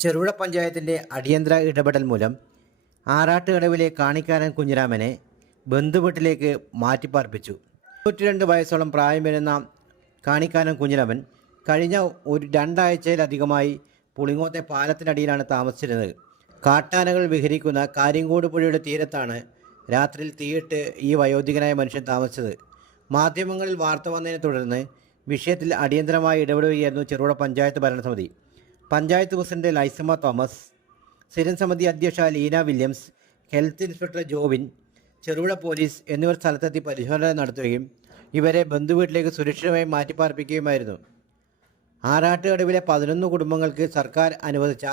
ചെറുപുഴ പഞ്ചായത്തിൻ്റെ അടിയന്തര ഇടപെടൽ മൂലം ആറാട്ടുകടവിലെ കാണിക്കാരൻ കുഞ്ഞിരാമനെ ബന്ധുവീട്ടിലേക്ക് മാറ്റിപ്പാർപ്പിച്ചു. 92 വയസ്സോളം പ്രായം വരുന്ന കാണിക്കാരൻ കുഞ്ഞിരാമൻ കഴിഞ്ഞ രണ്ടാഴ്ചയിലധികമായി പുളിങ്ങോത്തെ പാലത്തിനടിയിലാണ് താമസിച്ചിരുന്നത്. കാട്ടാനകൾ വിഹരിക്കുന്ന കാര്യങ്കോട് പുഴയുടെ തീരത്താണ് രാത്രിയിൽ തീയിട്ട് ഈ വയോധികനായ മനുഷ്യൻ താമസിച്ചത്. മാധ്യമങ്ങളിൽ വാർത്ത വന്നതിനെ തുടർന്ന് വിഷയത്തിൽ അടിയന്തരമായി ഇടപെടുകയായിരുന്നു ചെറുപുഴ പഞ്ചായത്ത് ഭരണസമിതി. പഞ്ചായത്ത് പ്രസിഡന്റ് ലൈസമ്മ തോമസ്, സ്ഥിരം സമിതി അധ്യക്ഷ Leena Williams, health inspector Jobin, Cherupuzha police എന്നിവർ സ്ഥലത്തെത്തി പരിശോധന നടത്തുകയും ഇവരെ ബന്ധുവീട്ടിലേക്ക് സുരക്ഷിതമായി മാറ്റിപ്പാർപ്പിക്കുകയുമായിരുന്നു. ആറാട്ടുകടവിലെ 11 കുടുംബങ്ങൾക്ക് സർക്കാർ അനുവദിച്ച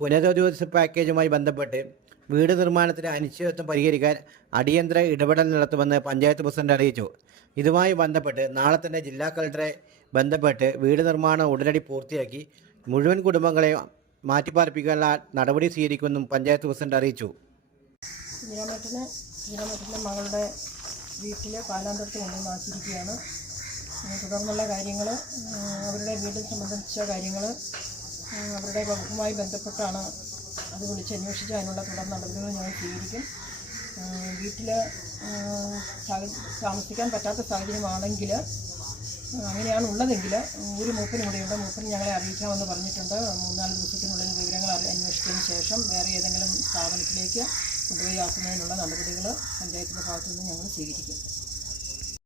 പുനരധിവാസ പാക്കേജുമായി ബന്ധപ്പെട്ട് വീട് നിർമ്മാണത്തിന് അനിശ്ചിതത്വം പരിഹരിക്കാൻ അടിയന്തര ഇടപെടൽ നടത്തുമെന്ന് പഞ്ചായത്ത് പ്രസിഡന്റ് അറിയിച്ചു. ഇതുമായി ബന്ധപ്പെട്ട് നാളെ തന്നെ ജില്ലാ കളക്ടറെ ബന്ധപ്പെട്ട് വീട് നിർമ്മാണം ഉടനടി പൂർത്തിയാക്കി മുഴുവൻ കുടുംബങ്ങളെ മാറ്റിപ്പാർപ്പിക്കാനുള്ള നടപടി സ്വീകരിക്കുമെന്നും പഞ്ചായത്ത് പ്രസിഡന്റ് അറിയിച്ചു. ഈരാമേട്ടൻ്റെ മകളുടെ വീട്ടിൽ പാലാന്തരത്ത് കൊണ്ടുവന്നാക്കിയിരിക്കുകയാണ്. തുടർന്നുള്ള കാര്യങ്ങൾ, അവരുടെ വീട്ടിൽ സംബന്ധിച്ച കാര്യങ്ങൾ അവരുടെ വകുപ്പുമായി ബന്ധപ്പെട്ടാണ് അത് വിളിച്ച് അന്വേഷിച്ച് അതിനുള്ള തുടർ നടപടികൾ ഞങ്ങൾ സ്വീകരിക്കും. വീട്ടിൽ താമസിക്കാൻ പറ്റാത്ത സാഹചര്യമാണെങ്കിൽ, അങ്ങനെയാണ് ഉള്ളതെങ്കിൽ ഒരു മൂപ്പനും കൂടെയുണ്ട്. മൂപ്പന് ഞങ്ങളെ അറിയിക്കാമെന്ന് പറഞ്ഞിട്ടുണ്ട്. 3-4 ദിവസത്തിനുള്ളിൽ വിവരങ്ങൾ അന്വേഷിച്ചതിന് ശേഷം വേറെ ഏതെങ്കിലും സ്ഥാപനത്തിലേക്ക് കൊണ്ടുപോയി ആക്കുന്നതിനുള്ള നടപടികൾ പഞ്ചായത്തിൻ്റെ ഭാഗത്തു നിന്ന് ഞങ്ങൾ സ്വീകരിക്കും.